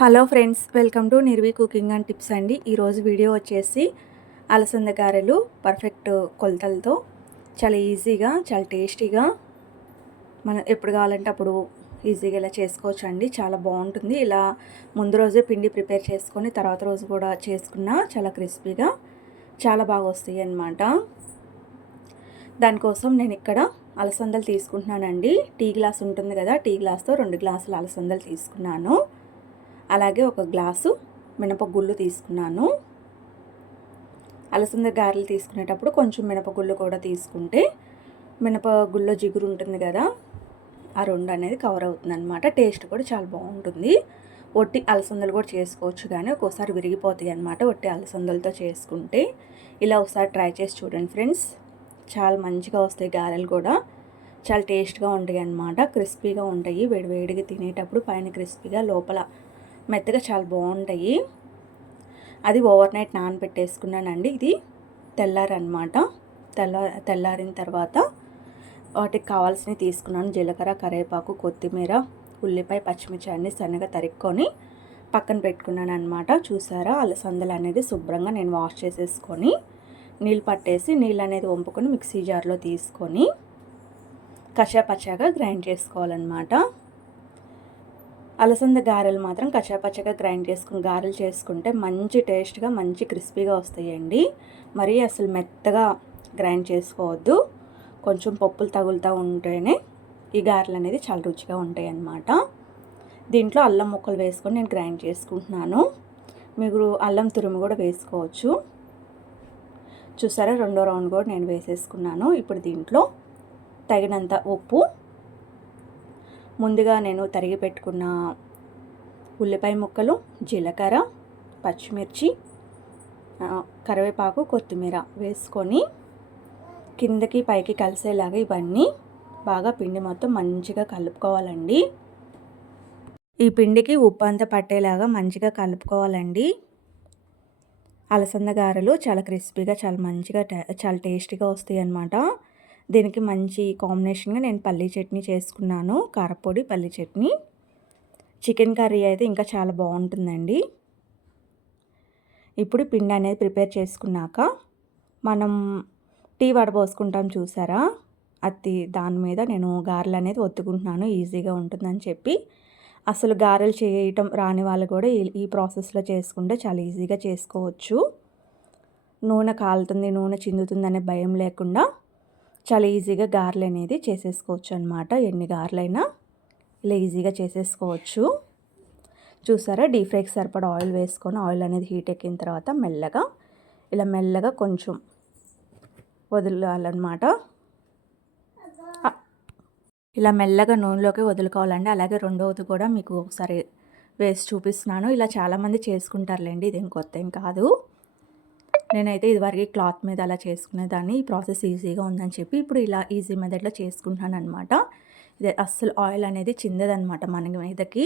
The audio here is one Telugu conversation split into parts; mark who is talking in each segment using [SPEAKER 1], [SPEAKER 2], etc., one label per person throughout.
[SPEAKER 1] Hello friends welcome to Nirvi cooking and tips అండి. ఈరోజు వీడియో వచ్చేసి అలసంద గారెలు పర్ఫెక్ట్ కొలతలతో చాలా ఈజీగా చాలా టేస్టీగా మనం ఎప్పుడు కావాలంటే అప్పుడు ఈజీగా ఇలా చేసుకోవచ్చు అండి చాలా బాగుంటుంది. ఇలా ముందు రోజే పిండి ప్రిపేర్ చేసుకొని తర్వాత రోజు కూడా చేసుకున్న చాలా క్రిస్పీగా చాలా బాగా వస్తాయి అన్నమాట. దానికోసం నేను ఇక్కడ అలసందలు తీసుకుంటున్నానండి. టీ గ్లాస్ ఉంటుంది కదా టీ గ్లాస్తో రెండు గ్లాసులు అలసందలు తీసుకున్నాను. అలాగే ఒక గ్లాసు మినపగుళ్ళు తీసుకున్నాను. అలసంద గారెలు తీసుకునేటప్పుడు కొంచెం మినపగుళ్ళు కూడా తీసుకుంటే మినపగుళ్ళ జిగురు ఉంటుంది కదా ఆ రెండు అనేది కవర్ అవుతుంది అనమాట టేస్ట్ కూడా చాలా బాగుంటుంది. ఒట్టి అలసందలు కూడా చేసుకోవచ్చు కానీ ఒక్కోసారి విరిగిపోతాయి అనమాట ఒట్టి అలసందలతో చేసుకుంటే. ఇలా ఒకసారి ట్రై చేసి చూడండి ఫ్రెండ్స్. చాలా మంచిగా వస్తాయి గారెలు కూడా. చాలా టేస్ట్గా ఉంటాయి అనమాట క్రిస్పీగా ఉంటాయి. వేడి వేడిగా తినేటప్పుడు పైన క్రిస్పీగా లోపల మెత్తగా చాలా బాగుంటాయి. అది ఓవర్ నైట్ నానబెట్టేసుకున్నానండి. ఇది తెల్లారనమాట తెల్ల తెల్లారిన తర్వాత వాటికి కావాల్సినవి తీసుకున్నాను. జీలకర్ర కరివేపాకు కొత్తిమీర ఉల్లిపాయ పచ్చిమిర్చి అన్నీ సన్నగా తరుక్కొని పక్కన పెట్టుకున్నాను అనమాట చూసారా అలసందలు అనేది శుభ్రంగా నేను వాష్ చేసేసుకొని నీళ్ళు పట్టేసి నీళ్ళు అనేది వంపుకొని మిక్సీ జార్లో తీసుకొని కషాపచ్చాగా గ్రైండ్ చేసుకోవాలన్నమాట. అలసంద గారెలు మాత్రం కచ్చాపచ్చగా గ్రైండ్ చేసుకుని గారెలు చేసుకుంటే మంచి టేస్ట్గా మంచి క్రిస్పీగా వస్తాయండి. మరీ అసలు మెత్తగా గ్రైండ్ చేసుకోవద్దు. కొంచెం పప్పులు తగులుతూ ఉంటేనే ఈ గారెలు అనేది చాలా రుచిగా ఉంటాయి అన్నమాట దీంట్లో అల్లం ముక్కలు వేసుకొని నేను గ్రైండ్ చేసుకుంటున్నాను. మీరు అల్లం తురుము కూడా వేసుకోవచ్చు. చూసారా రెండో రౌండ్ కూడా నేను వేసేసుకున్నాను. ఇప్పుడు దీంట్లో తగినంత ఉప్పు ముందుగా నేను తరిగి పెట్టుకున్న ఉల్లిపాయ ముక్కలు జీలకర్ర పచ్చిమిర్చి కరివేపాకు కొత్తిమీర వేసుకొని కిందకి పైకి కలిసేలాగా ఇవన్నీ బాగా పిండి మొత్తం మంచిగా కలుపుకోవాలండి. ఈ పిండికి ఉప్పు అంతా పట్టేలాగా మంచిగా కలుపుకోవాలండి. అలసంద గారెలు చాలా క్రిస్పీగా చాలా మంచిగా చాలా టేస్టీగా వస్తాయి అన్నమాట దీనికి మంచి కాంబినేషన్గా నేను పల్లీ చట్నీ చేసుకున్నాను. కారపొడి పల్లీ చట్నీ. చికెన్ కర్రీ అయితే ఇంకా చాలా బాగుంటుందండి. ఇప్పుడు పిండి అనేది ప్రిపేర్ చేసుకున్నాక మనం టీ వడపోసుకుంటాం చూసారా? అది దాని మీద నేను గారెలు అనేది ఒత్తుకుంటున్నాను. ఈజీగా ఉంటుందని చెప్పి. అసలు గారెలు చేయటం రాని వాళ్ళు కూడా ఈ ప్రాసెస్లో చేసుకుంటే చాలా ఈజీగా చేసుకోవచ్చు. నూనె కాలుతుంది నూనె చిందుతుంది అనే భయం లేకుండా చాలా ఈజీగా గార్లు అనేది చేసేసుకోవచ్చు అనమాట ఎన్ని గార్లైనా ఇలా ఈజీగా చేసేసుకోవచ్చు. చూసారా? డీప్ ఫ్రైకి సరిపడా ఆయిల్ వేసుకొని ఆయిల్ అనేది హీట్ ఎక్కిన తర్వాత మెల్లగా ఇలా మెల్లగా కొంచెం వదలాలన్నమాట. ఇలా మెల్లగా నూనెలోకి వదులుకోవాలండి. అలాగే రెండవది కూడా మీకు ఒకసారి వేసి చూపిస్తున్నాను. ఇలా చాలామంది చేసుకుంటారులేండి ఇదేం కొత్త ఏం కాదు. నేనైతే ఇదివరకు క్లాత్ మీద అలా చేసుకునేదాన్ని. ఈ ప్రాసెస్ ఈజీగా ఉందని చెప్పి ఇప్పుడు ఇలా ఈజీ మెథడ్లో చేసుకుంటున్నాను అనమాట ఇది అస్సలు ఆయిల్ అనేది చిందదనమాట మన మీదకి.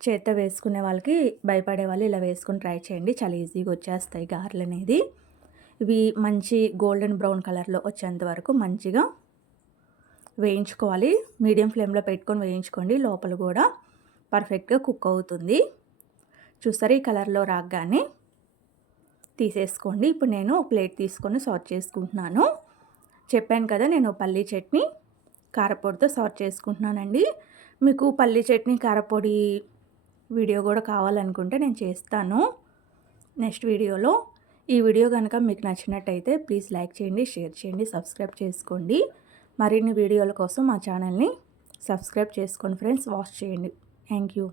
[SPEAKER 1] చేత వేసుకునే వాళ్ళకి భయపడే వాళ్ళు ఇలా వేసుకుని ట్రై చేయండి. చాలా ఈజీగా వచ్చేస్తాయి గారెలు అనేది. ఇవి మంచి గోల్డెన్ బ్రౌన్ కలర్లో వచ్చేంత వరకు మంచిగా వేయించుకోవాలి. మీడియం ఫ్లేమ్లో పెట్టుకొని వేయించుకోండి. లోపల కూడా పర్ఫెక్ట్గా కుక్ అవుతుంది. చూస్తారు ఈ కలర్లో రాగానే? తీసేసుకోండి. ఇప్పుడు నేను ప్లేట్ తీసుకొని సార్ట్ చేసుకుంటున్నాను. చెప్పాను కదా నేను పల్లీ చట్నీ కారపొడితో సార్ట్ చేసుకుంటున్నానండి. మీకు పల్లీ చట్నీ కారపొడి వీడియో కూడా కావాలనుకుంటే నేను చేస్తాను నెక్స్ట్ వీడియోలో. ఈ వీడియో కనుక మీకు నచ్చినట్టయితే ప్లీజ్ లైక్ చేయండి షేర్ చేయండి సబ్స్క్రైబ్ చేసుకోండి. మరిన్ని వీడియోల కోసం మా ఛానల్ని సబ్స్క్రైబ్ చేసుకోండి ఫ్రెండ్స్. వాచ్ చేయండి. Thank you.